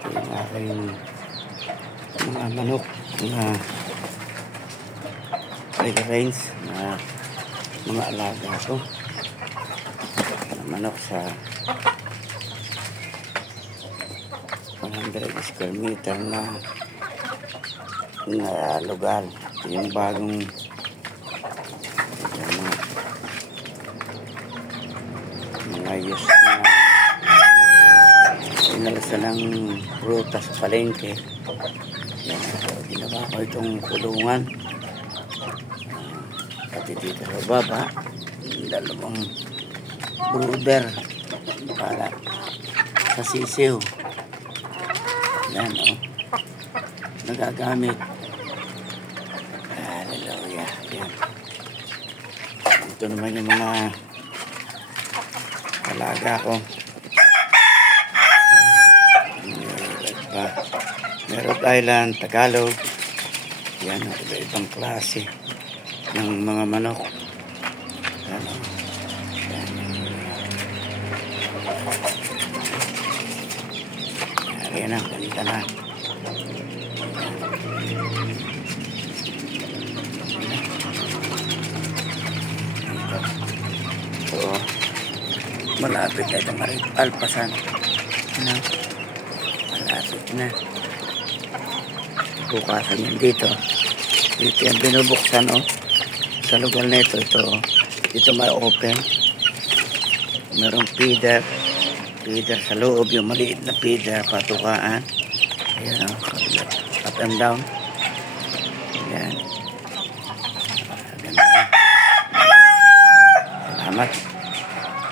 Ito yung aking mga manok na range na mga alaga ko na manok sa 100 square meter na lugar. Ito yung bagong mga use na inalasan ng prutas sa palengke. Yan, ginawa ko itong kulungan. Pati dito sa baba, dalawang brooder para sa sisiw. Yan, nagagamit. Hallelujah. Yan. Ito naman yung mga alaga ko. Rhode Island, Tagalog. Yan, iba-ibang klase ng mga manok. Yan, yan ang ganda na. So, malapit na itong alpasan. Malapit na. Bukasan yan dito. Dito yan binubuksan, sa lugar na ito. Dito may open. Merong feeder sa loob, yung maliit na feeder, patukaan. Ayan, up and down. Ayan. Ganda. Salamat.